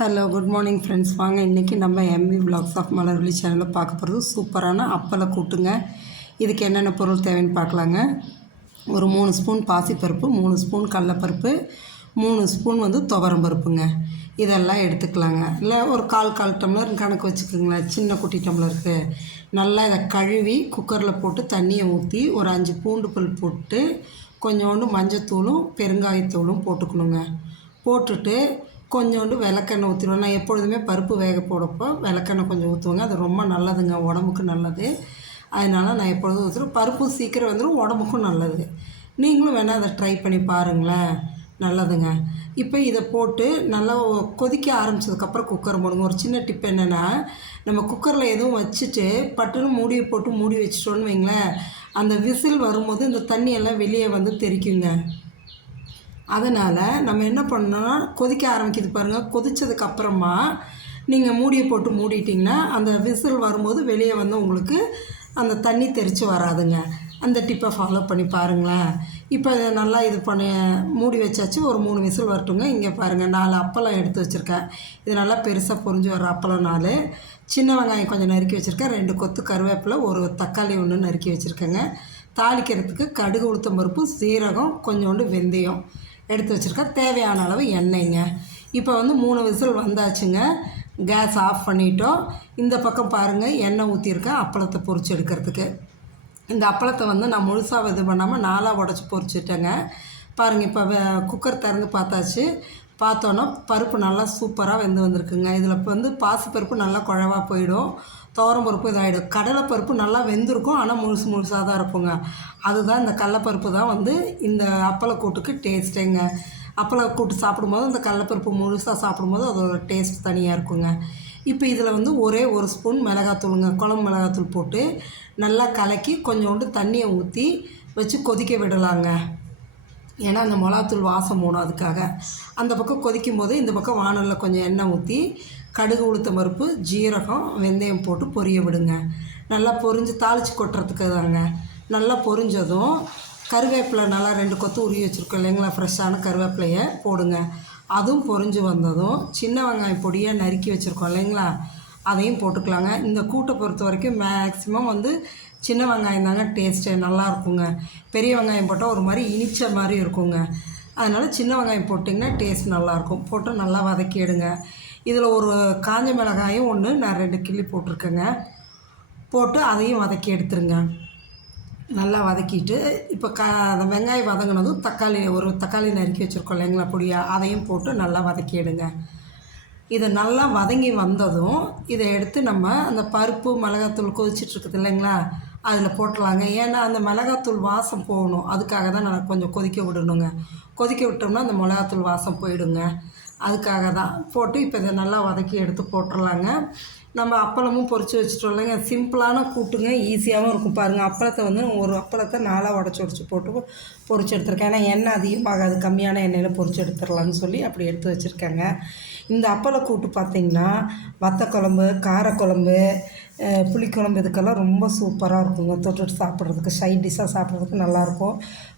Hello good morning friends. வாங்க இன்றைக்கி நம்ம எம்வி விலாக்ஸ் ஆஃப் மலர்விழி சேனலில் பார்க்க போகிறது சூப்பரான அப்பளை கூட்டுங்க. இதுக்கு என்னென்ன பொருள் தேவைன்னு பார்க்கலாங்க. ஒரு 3 ஸ்பூன் பாசிப்பருப்பு, 3 ஸ்பூன் கடலப்பருப்பு, 3 ஸ்பூன் துவரம் பருப்புங்க. இதெல்லாம் எடுத்துக்கலாங்க. இல்லை ஒரு கால் டம்ளர் கணக்கு வச்சுக்கோங்களேன். சின்ன குட்டி டம்ளருக்கு நல்லா இதை கழுவி குக்கரில் போட்டு தண்ணியை ஊற்றி ஒரு 5 பூண்டு பல் போட்டு கொஞ்சோண்டு மஞ்சத்தூளும் பெருங்காயத்தூளும் போட்டுக்கணுங்க. போட்டுட்டு கொஞ்சோண்டு விளக்கெண்ணெய் ஊற்றிடுவேன். நான் எப்பொழுதுமே பருப்பு வேக போடப்போ விளக்கெண்ணெய் கொஞ்சம் ஊற்றுவேங்க. அது ரொம்ப நல்லதுங்க, உடம்புக்கு நல்லது. அதனால் நான் எப்பொழுதும் ஊற்றுறேன். பருப்பும் சீக்கிரம் வந்துடும், உடம்புக்கும் நல்லது. நீங்களும் வேணால் அதை ட்ரை பண்ணி பாருங்களேன், நல்லதுங்க. இப்போ இதை போட்டு நல்லா கொதிக்க ஆரம்பித்ததுக்கப்புறம் குக்கர் போடுங்க. ஒரு சின்ன டிப் என்னென்னா, நம்ம குக்கரில் எதுவும் வச்சுட்டு பட்டுன்னு மூடியை போட்டு மூடி வச்சிட்டோன்னு வைங்களேன், அந்த விசில் வரும்போது இந்த தண்ணியெல்லாம் வெளியே தெறிக்குங்க. அதனால் நம்ம என்ன பண்ணோன்னா, கொதிக்க ஆரம்பிக்குது பாருங்கள். கொதித்ததுக்கப்புறமா நீங்கள் மூடியை போட்டு மூடிட்டிங்கன்னா அந்த விசில் வரும்போது வெளியே உங்களுக்கு அந்த தண்ணி தெறித்து வராதுங்க. அந்த டிப்பை ஃபாலோ பண்ணி பாருங்களேன். இப்போ நல்லா இது பண்ணி மூடி வச்சாச்சு. ஒரு 3 விசில் வரட்டுங்க. இங்கே பாருங்கள், 4 அப்பளம் எடுத்து வச்சுருக்கேன். இது நல்லா பெருசாக பொரிஞ்சு வர அப்பளம் 4. சின்ன வெங்காயம் கொஞ்சம் நறுக்கி வச்சுருக்கேன். 2 கொத்து கருவேப்பிலை, ஒரு தக்காளி ஒன்று நறுக்கி வச்சுருக்கேங்க. தாளிக்கிறதுக்கு கடுகு, உளுத்தம்பருப்பு, சீரகம், கொஞ்சோண்டு வெந்தயம் எடுத்து வச்சுருக்கேன். தேவையான அளவு எண்ணெய்ங்க. இப்போ 3 விசில் வந்தாச்சுங்க. கேஸ் ஆஃப் பண்ணிட்டோம். இந்த பக்கம் பாருங்கள், எண்ணெய் ஊற்றிருக்கேன் அப்பளத்தை பொரிச்சு எடுக்கிறதுக்கு. இந்த அப்பளத்தை நான் முழுசாக இது பண்ணாமல் 4ஆக உடச்சி பொரிச்சுட்டேங்க. பாருங்கள், இப்போ குக்கர் திறந்து பார்த்தாச்சு. பார்த்தோன்னா பருப்பு நல்லா சூப்பராக வந்திருக்குங்க. இதில் பாசிப்பருப்பு நல்லா குழவாக போயிடும். துவரம் பருப்பு இதாகிடும். கடலைப்பருப்பு நல்லா வெந்திருக்கும், ஆனால் முழுசாக தான் இருக்குங்க. அதுதான் இந்த கடலைப்பருப்பு தான் இந்த அப்பளக்கூட்டுக்கு டேஸ்ட்டேங்க. அப்பளக்கூட்டு சாப்பிடும்போது அந்த கடலைப்பருப்பு முழுசாக சாப்பிடும்போது அதோட டேஸ்ட் தனியாக இருக்குங்க. இப்போ இதில் ஒரே ஒரு ஸ்பூன் மிளகாத்தூளுங்க, குழம்பு மிளகாத்தூள் போட்டு நல்லா கலக்கி கொஞ்சோண்டு தண்ணியை ஊற்றி வச்சு கொதிக்க விடலாங்க. ஏன்னா அந்த மிளகாத்தூள் வாசம் போடும், அதுக்காக. அந்த பக்கம் கொதிக்கும் போது இந்த பக்கம் வானலில் கொஞ்சம் எண்ணெய் ஊற்றி கடுகு, உளுத்தம் பருப்பு, ஜீரகம், வெந்தயம் போட்டு பொரிய விடுங்க. நல்லா பொரிஞ்சு தாளித்து கொட்டுறதுக்கு தாங்க. நல்லா பொரிஞ்சதும் கருவேப்பிலை நல்லா 2 கொத்து உருவி வச்சுருக்கோம் இல்லைங்களா, ஃப்ரெஷ்ஷான கருவேப்பிலையை போடுங்க. அதுவும் பொரிஞ்சு வந்ததும் சின்ன வெங்காயம் பொடியாக நறுக்கி வச்சுருக்கோம் இல்லைங்களா, அதையும் போட்டுக்கலாங்க. இந்த கூட்டை பொறுத்த வரைக்கும் மேக்ஸிமம் சின்ன வெங்காயம் தாங்க டேஸ்ட்டு நல்லாயிருக்குங்க. பெரிய வெங்காயம் போட்டால் ஒரு மாதிரி இனிச்ச மாதிரி இருக்குங்க. அதனால் சின்ன வெங்காயம் போட்டிங்கன்னா டேஸ்ட் நல்லாயிருக்கும். போட்டு நல்லா வதக்கி எடுங்க. இதில் ஒரு காஞ்ச மிளகாயும் ஒன்று நான் 2 கிள்ளி போட்டிருக்கேங்க. போட்டு அதையும் வதக்கி எடுத்துருங்க. நல்லா வதக்கிட்டு இப்போ அந்த வெங்காயம் வதங்கினதும் ஒரு தக்காளி நறுக்கி வச்சுருக்கோம் இல்லைங்களா பொடியாக, அதையும் போட்டு நல்லா வதக்கி எடுங்க. இதை நல்லா வதங்கி வந்ததும் இதை எடுத்து நம்ம அந்த பருப்பு மிளகாத்தூள் கொதிச்சிட்ருக்குது இல்லைங்களா, அதில் போட்டுடலாங்க. ஏன்னா அந்த மிளகாத்தூள் வாசம் போகணும், அதுக்காக தான் நான் கொஞ்சம் கொதிக்க விடணுங்க. கொதிக்க விட்டோம்னா அந்த மிளகாத்தூள் வாசம் போயிடுங்க, அதுக்காக தான். போட்டு இப்போ இதை நல்லா வதக்கி எடுத்து போட்டுடலாங்க. நம்ம அப்பளமும் பொரித்து வச்சுட்டோம் இல்லைங்க. சிம்பிளான கூட்டுங்க, ஈஸியாகவும் இருக்கும். பாருங்கள், அப்பளத்தை ஒரு அப்பளத்தை 4ஆக உடச்சி போட்டு பொரிச்சு எடுத்துருக்கேன். ஏன்னா எண்ணெய் அதிகமாகாது, கம்மியான எண்ணெயில் பொரிச்சு எடுத்துடலான்னு சொல்லி அப்படி எடுத்து வச்சுருக்கேங்க. இந்த அப்பளை கூட்டு பார்த்திங்கன்னா வத்தக்குழம்பு, காரக்குழம்பு, புளிக்குழம்பு இதுக்கெல்லாம் ரொம்ப சூப்பராக இருக்குங்க. தொட்டுட்டு சாப்பிட்றதுக்கு, சைட் டிஷ்ஷாக சாப்பிட்றதுக்கு நல்லாயிருக்கும்.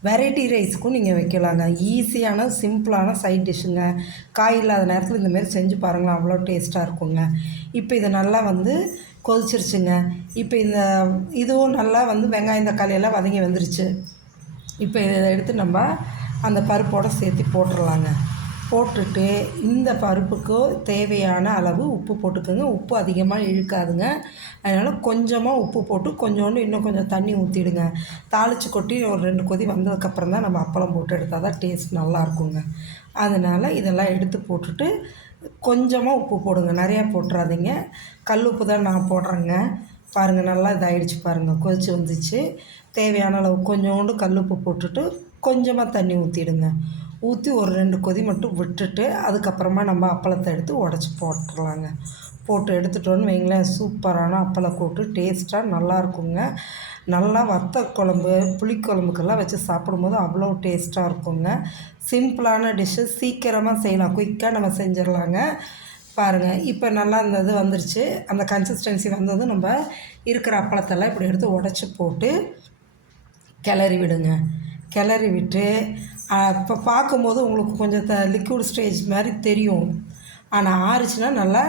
வெரைட்டி ரைஸுக்கும் நீங்கள் வைக்கலாங்க. ஈஸியான சிம்பிளான சைட் டிஷ்ஷுங்க. காய் இல்லாத நேரத்தில் இந்தமாரி செஞ்சு பாருங்களேன், அவ்வளோ டேஸ்ட்டாக இருக்குங்க. இப்போ இதை நல்லா கொதிச்சிருச்சுங்க. இப்போ இதுவும் நல்லா வெங்காயம் தக்காளியெல்லாம் வதங்கி வந்துருச்சு. இப்போ இதை எடுத்து நம்ம அந்த பருப்போடு சேர்த்து போட்டுடலாங்க. போட்டுட்டு இந்த பருப்புக்கு தேவையான அளவு உப்பு போட்டுக்கோங்க. உப்பு அதிகமாக இழுக்காதுங்க, அதனால் கொஞ்சமாக உப்பு போட்டு கொஞ்சோண்டு இன்னும் கொஞ்சம் தண்ணி ஊற்றிடுங்க. தாளித்து கொட்டி ஒரு 2 கொதி வந்ததுக்கப்புறம் தான் நம்ம அப்பளம் போட்டு எடுத்தால் தான் டேஸ்ட் நல்லாயிருக்குங்க. அதனால் இதெல்லாம் எடுத்து போட்டுட்டு கொஞ்சமாக உப்பு போடுங்க, நிறையா போட்டுறாதீங்க. கல் உப்பு தான் நான் போடுறேங்க. பாருங்கள், நல்லா இதாகிடுச்சு பாருங்கள், கொதிச்சு வந்துச்சு. தேவையான அளவு கொஞ்சோண்டு கல் உப்பு போட்டுட்டு கொஞ்சமாக தண்ணி ஊற்றிடுங்க. ஊற்றி ஒரு 2 கொதி மட்டும் விட்டுட்டு அதுக்கப்புறமா நம்ம அப்பளத்தை எடுத்து உடச்சி போட்டுடலாங்க. போட்டு எடுத்துட்டோன்னு வைங்களேன், சூப்பரான அப்பளக்கூட்டு டேஸ்ட்டாக நல்லாயிருக்குங்க. நல்லா வத்த குழம்பு, புளிக்குழம்புக்கெல்லாம் வச்சு சாப்பிடும்போது அவ்வளோ டேஸ்ட்டாக இருக்குங்க. சிம்பிளான டிஷ்ஷு, சீக்கிரமாக செய்யலாம், குயிக்காக நம்ம செஞ்சிடலாங்க. பாருங்கள், இப்போ நல்லா அந்த இது வந்துருச்சு. அந்த கன்சிஸ்டன்சி வந்ததும் நம்ம இருக்கிற அப்பளத்தெல்லாம் இப்படி எடுத்து உடச்சி போட்டு கிளறி விடுங்க. கிளறி விட்டு இப்போ பார்க்கும்போது உங்களுக்கு கொஞ்சம் லிக்விட் ஸ்டேஜ் மாதிரி தெரியும். ஆனால் ஆறுச்சுன்னா நல்லா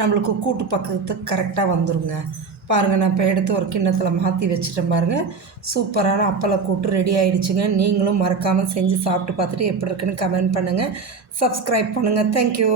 நம்மளுக்கு கூட்டு பக்கத்துக்கு கரெக்டாக வந்துடுங்க. பாருங்கள், நான் இப்போ எடுத்து ஒரு கிண்ணத்தில் மாற்றி வச்சுட்டேன் பாருங்கள். சூப்பரான அப்பள கூட்டு ரெடி ஆகிடுச்சுங்க. நீங்களும் மறக்காமல் செஞ்சு சாப்பிட்டு பார்த்துட்டு எப்படி இருக்குன்னு கமெண்ட் பண்ணுங்கள். சப்ஸ்கிரைப் பண்ணுங்கள். தேங்க்யூ.